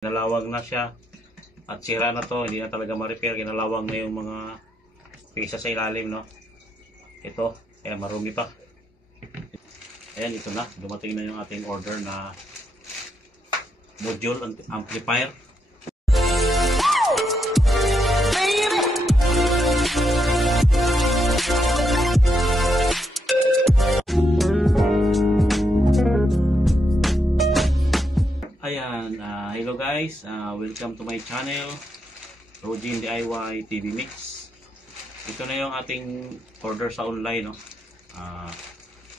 Nalawag na siya at sira na to, hindi na talaga ma-repair, ginalawag na yung mga pisa sa ilalim, no. Ito, kaya marumi pa. Ayan, ito na, dumating na yung ating order na module amplifier. Ayan, hello guys, welcome to my channel, Rogin DIY TV Mix. Ito na yung ating order sa online, no?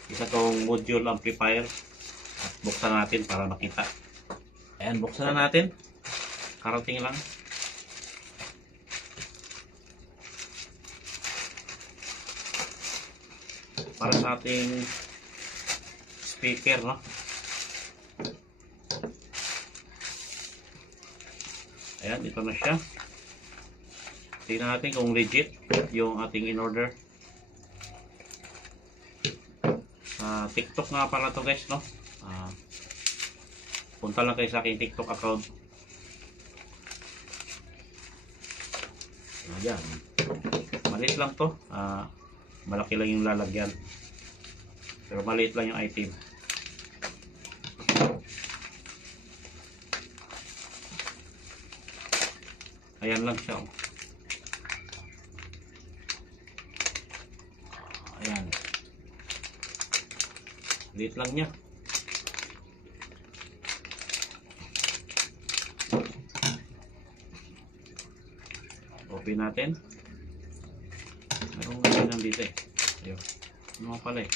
Isa tong module amplifier at buksan natin para makita. Ayan, buksan na natin, karating lang. Para sa ating speaker, no? Ayan, ito na siya. Tingnan natin kung legit yung ating in-order. Sa TikTok nga pala to guys, no? Punta lang kayo sa aking TikTok account. Ayan. Maliit lang to. Malaki lang yung lalagyan. Pero maliit lang yung item. Ayan lang siya. Ayan. Liit lang niya. Open natin. Meron nga nandito eh. Ayun. Ano pala eh.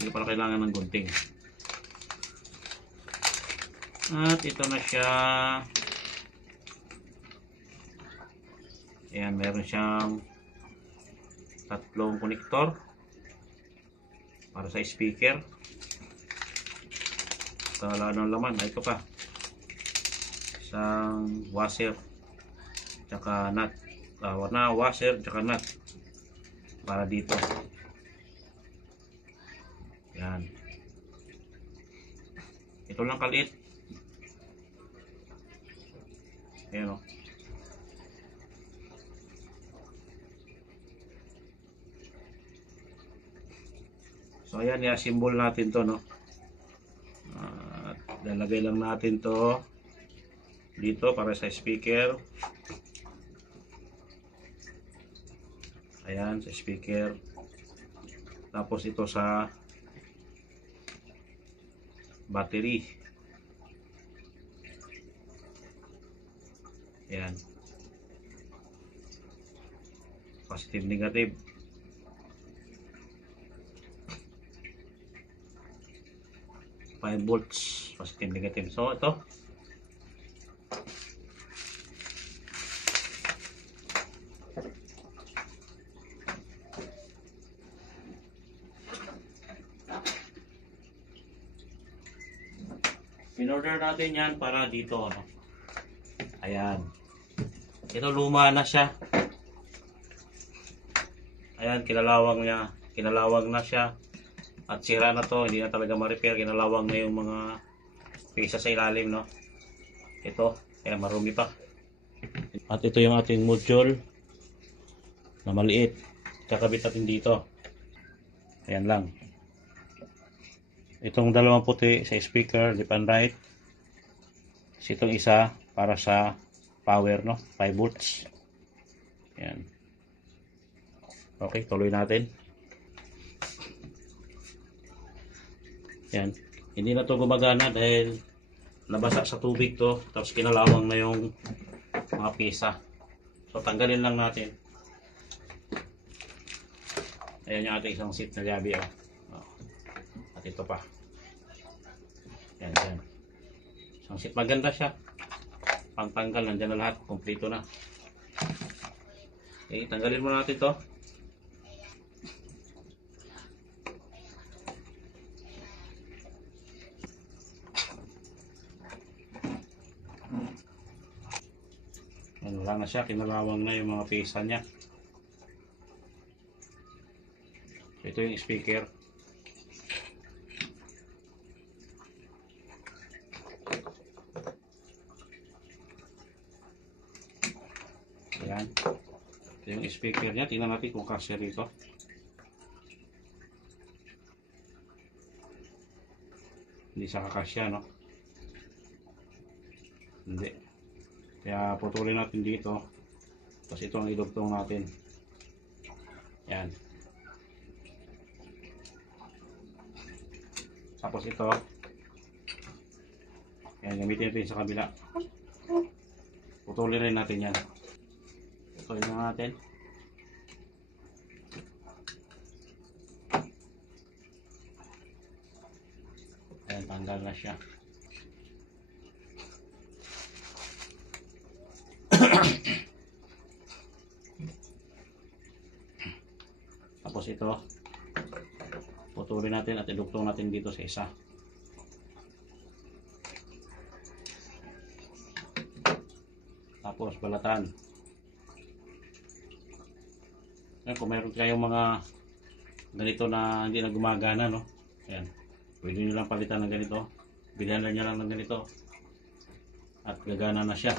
Hindi pala kailangan ng gunting. At ito na siya. Ayan, meron siyang tatlong konektor para sa speaker. Wala nang laman. Ito pa. Isang washer tsaka nut. Washer tsaka nut para dito. Ayan. Ito lang kaliit. Ayan o. So ayan, i-assemble natin to, no. Lalagay lang natin to dito para sa speaker. Ayan, sa speaker. Tapos ito sa battery. Ayan. Positive, negative. 5 volts, positive, negative. So ito, in-order natin yan para dito, no? Ayan, ito luma na siya. Ayan, kinalawang na siya. At sira na to, hindi na talaga ma-repair, ginalawang na yung mga pisa sa ilalim, no. Ito, kaya marumi pa. At ito yung ating module na maliit. Kakabit natin dito. Ayan lang. Itong dalawang puti sa speaker, left and right. Itong isa para sa power, no, 5 volts. Ayan. Okay, tuloy natin. Yan, hindi na to gumagana dahil nabasa sa tubig to, tapos kinalawang na yung mga pisa. So tanggalin lang natin. Ayan yung ating isang seat na gabi, oh. At ito pa. Yan, yan. Isang seat, maganda siya. Pangtanggal, nandyan na lahat, kompleto na. Okay, tanggalin mo natin to. Wala na siya, kinalawang na yung mga pisa niya. So, ito yung speaker. Ayan. Ito yung speaker niya. Tingnan natin kung kasya rito. Hindi siya kakasya, no? Hindi. Kaya putulin natin dito. Tapos ito ang idugtong natin. Ayan. Tapos ito. Ayan, gamitin natin sa kabila. Putulin rin natin yan. Putulin na natin. Ayan, tanggal na siya. Tapos ito, putulin natin at idugtong natin dito sa isa. Tapos balatan. Ayan, kung mayroon kayong mga ganito na hindi na gumagana, no? Ayan, pwede nyo lang palitan ng ganito. Bilhan nyo lang ng ganito at gagana na siya.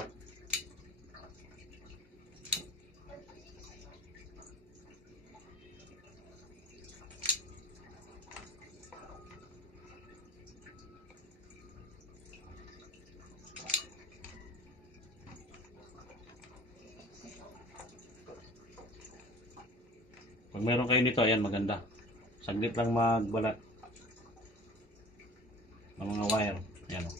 Pag meron kayo nito, ayan, maganda. Saglit lang magbalat ng mga wire. Ayan, o.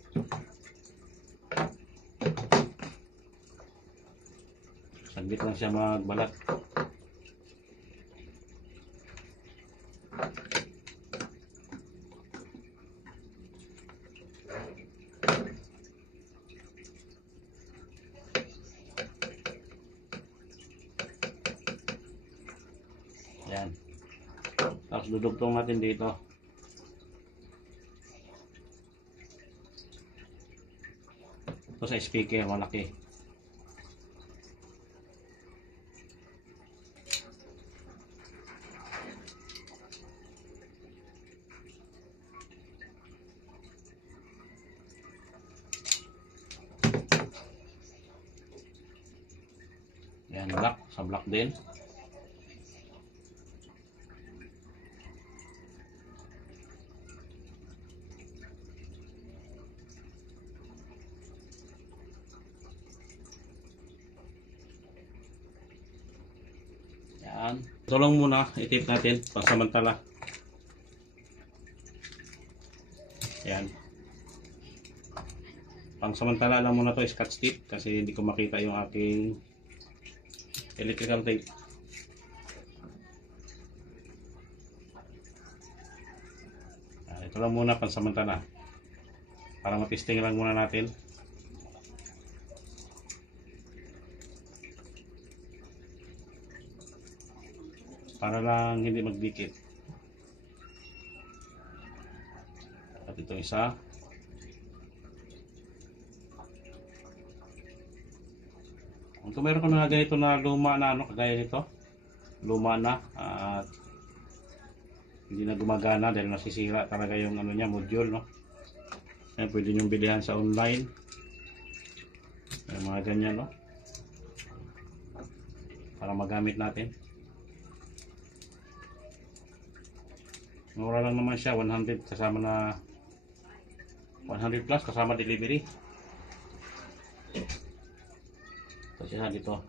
Saglit lang siya magbalat. Ayan. Tapos dudugtong natin dito. Ito sa speaker, malaki. Ayan, black. Sa black din. Yan. Ito lang muna, itip natin pansamantala. Yan. Pansamantala lang muna to, scotch tape kasi hindi ko makita yung aking electrical tape. Yan, ito lang muna pansamantala. Para matesting lang muna natin. Para lang hindi magdikit. At ito isa. Kung meron ka na ganito na luma na ano, kagaya nito. Luma na at hindi na gumagana dahil nasisira talaga yung ano niya, module, no. Ayan, pwede nyo bilihan sa online. May mga ganyan, no. Para magamit natin. Mura lang naman siya, 100 kasama na 100 plus kasama delivery. Kasi sa dito.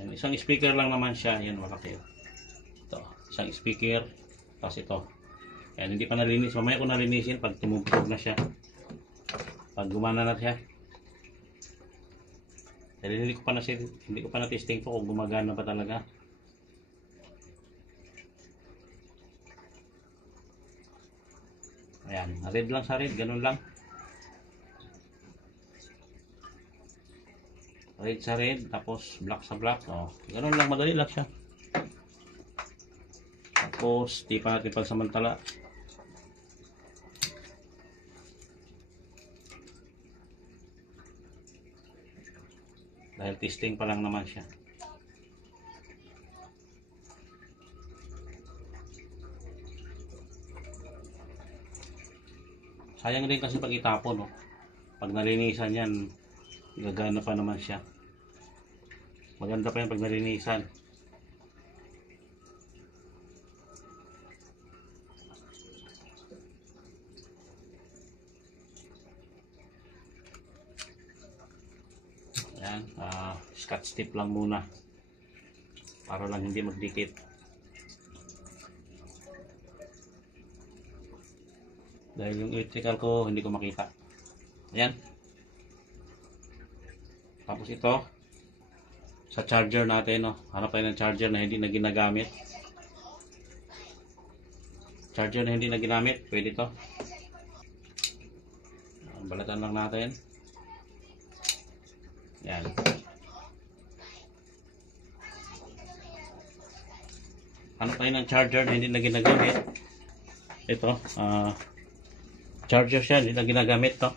Yan, isang speaker lang naman siya, yan malaki. Ito, isang speaker, tapos ito. Yan, hindi pa nalinis. Mamaya ko nalinisin pag tumugtog na siya. Pag gumana na siya. Dahil hindi ko pa na-testing to kung gumagana pa talaga. Ayan, red lang sa red, ganun lang. Red sa red, tapos black sa black. Oh, ganun lang, madali lang siya. Tapos, di pa natin pagsamantala. Dahil testing pa lang naman siya. Sayang din kasi pag itapon, no? Pag nalinisan yan, gagana pa naman siya. Maganda pa yan pag nalinisan. Ayan, scotch tape lang muna para lang hindi magdikit. Dahil yung electrical ko hindi ko makita. Ayan. Tapos ito sa charger natin, no? Hanap tayo ng charger na hindi na ginagamit. Charger na hindi na ginamit, pwede to. Balatan lang natin. Yan. Hanap tayo ng charger na hindi na ginagamit. Ito, charger siya, hindi na ginagamit to.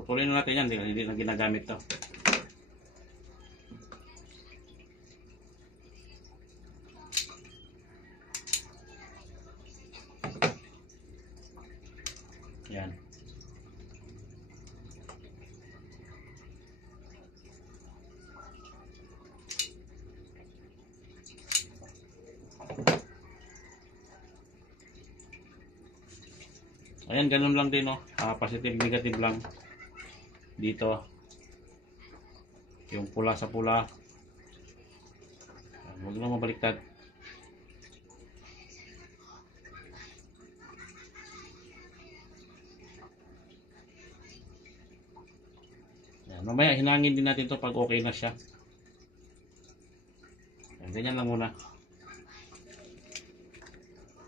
Putulin natin yan, hindi na ginagamit to. Yan. Ayan, ganun lang din, no? Positive, negative lang. Dito. Yung pula sa pula. Huwag lang mabaliktad. Ayan, mamaya hinangin din natin to pag okay na siya. Ayan, ganyan lang muna.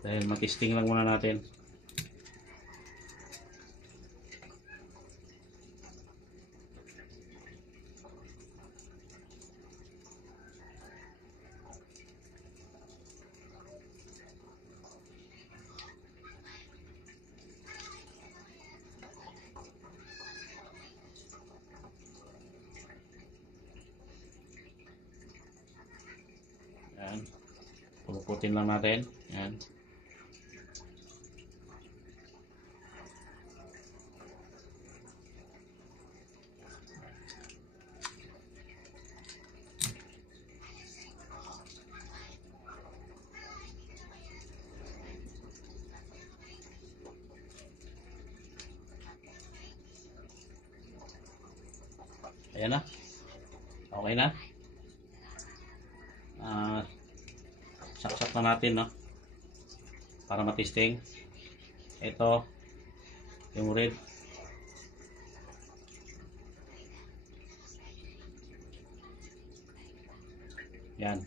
Dahil mag-testing lang muna natin. Ayan. Puputin lang natin. Ayan. Ayan na. Okay na. Saksak na natin, no? Para matesting. Ito yung red. Yan.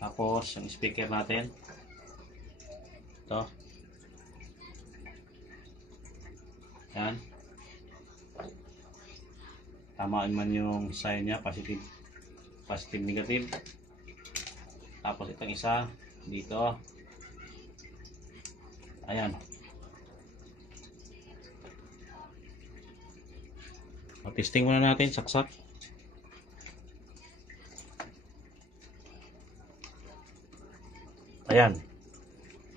Tapos yung speaker natin. Ito. Yan. Tamaan man yung sign niya, positive, negative. Tapos itong isa dito. Ayan. Testing muna natin, saksak. Ayan.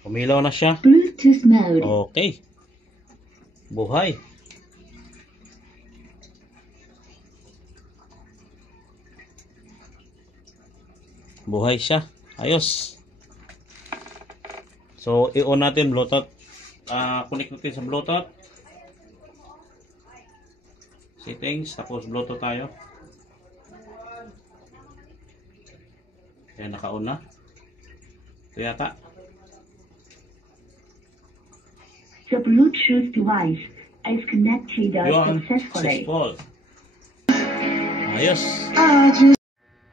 Umilaw na siya. Bluetooth mode. Okay. Buhay. Buhay siya. Ayos. So, i-on natin Bluetooth. Connect natin sa Bluetooth. Settings. Tapos Bluetooth tayo. Ayan, naka-on na. Ito yata. The Bluetooth device is connected successfully. Ayos.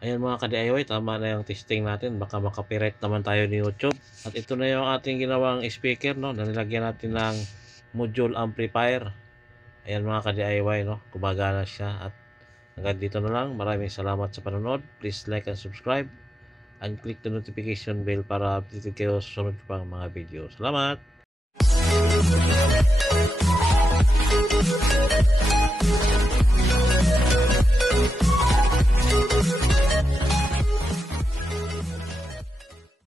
Ayan mga ka-DIY, tama na yung testing natin. Baka makapirate naman tayo ni YouTube. At ito na yung ating ginawang speaker, no? Nilagyan natin ng module amplifier. Ayan mga ka-DIY, no? Gumagana siya. At hanggang dito na lang. Maraming salamat sa panonood. Please like and subscribe. And click the notification bell para updated kayo sa susunod pang mga video. Salamat!